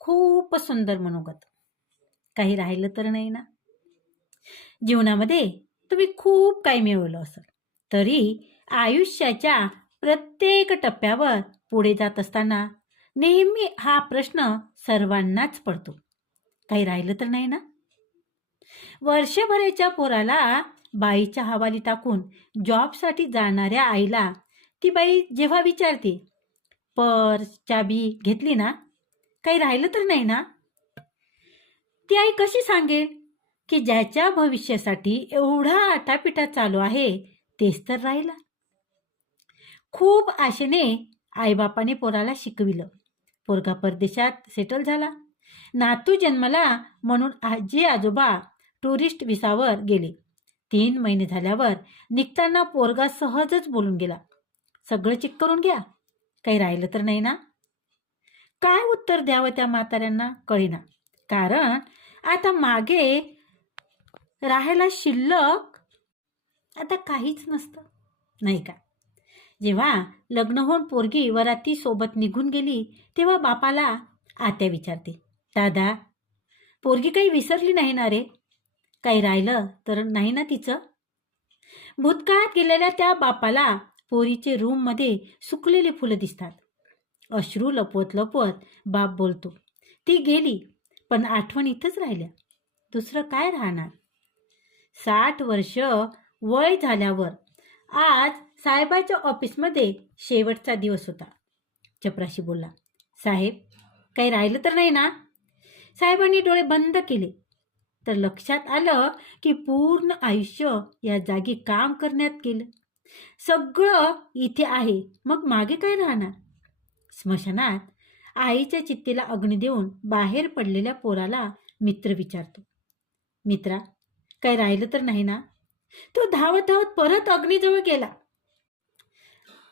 खूप सुंदर मनोगत. काही राहिलं तर नाही ना? जीवनामध्ये तुम्ही खूप काही मिळवलं असेल, तरी आयुष्याच्या प्रत्येक टप्प्यावर पुढे जात असताना नेहमी हा प्रश्न सर्वांनाच पडतो. काही राहिलं तर नाही ना? वर्षभराच्या पोराला बाईच्या हवाली टाकून जॉबसाठी जाणाऱ्या आईला ती बाई जेव्हा विचारते, पर्स, चाबी घेतली ना? काही राहिलं तर नाही ना? ती आई कशी सांगेल की ज्याच्या भविष्यासाठी एवढा आटापिटा चालू आहे तेच तर राहिला. खूप आशेने आईबापाने पोराला शिकविलं. पोरगा परदेशात सेटल झाला. नातू जन्मला म्हणून आजी आजोबा टुरिस्ट विसावर गेले. 3 महिने झाल्यावर निघताना पोरगा सहजच बोलून गेला, सगळं चेक करून घ्या. काही राहिलं तर नाही ना? काय उत्तर द्यावं त्या म्हाताऱ्यांना कळेना. कारण आता मागे राहायला शिल्लक आता काहीच नसतं, नाही का? जेव्हा लग्न होऊन पोरगी वराती सोबत निघून गेली तेव्हा बापाला आत्या विचारते, दादा, पोरगी काही विसरली नाही ना रे? काही राहिलं तर नाही ना तिचं? भूतकाळात गेलेल्या त्या बापाला पोरीचे रूममध्ये सुकलेली फुलं दिसतात. अश्रू लपवत लपवत बाप बोलतो, ती गेली पण आठवण इथंच राहिल्या. दुसरं काय राहणार? 60 वर्ष वय झाल्यावर आज साहेबाच्या ऑफिसमध्ये शेवटचा दिवस होता. चपराशी बोलला, साहेब, काही राहिलं तर नाही ना? साहेबांनी डोळे बंद केले तर लक्षात आलं की पूर्ण आयुष्य या जागी काम करण्यात गेलं. सगळं इथे आहे, मग मागे काय राहणार? स्मशानात आईच्या चित्तेला अग्नी देऊन बाहेर पडलेल्या पोराला मित्र विचारतो, मित्रा, काही राहिलं तर नाही ना? तो धावत धावत परत अग्नीजवळ गेला.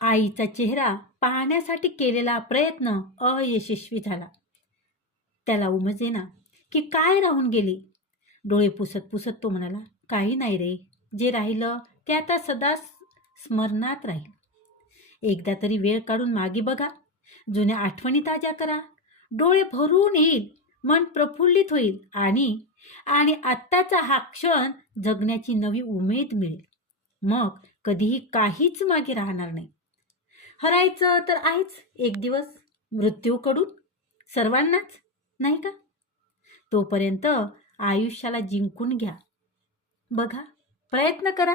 आईचा चेहरा पाहण्यासाठी केलेला प्रयत्न अयशस्वी झाला. त्याला उमजेना की काय राहून गेले. डोळे पुसत पुसत तो म्हणाला, काही नाही रे, जे राहिलं ते आता सदा स्मरणात राहील. एकदा तरी वेळ काढून मागे बघा, जुन्या आठवणी ताज्या करा. डोळे भरून येईल, मन प्रफुल्लित होईल आणि आणि आत्ताचा हा क्षण जगण्याची नवी उमेद मिळेल. मग कधीही काहीच मागे राहणार नाही. हरायचं तर आहेच एक दिवस, मृत्यूकडून सर्वांनाच, नाही का? तोपर्यंत आयुष्याला जिंकून घ्या. बघा, प्रयत्न करा.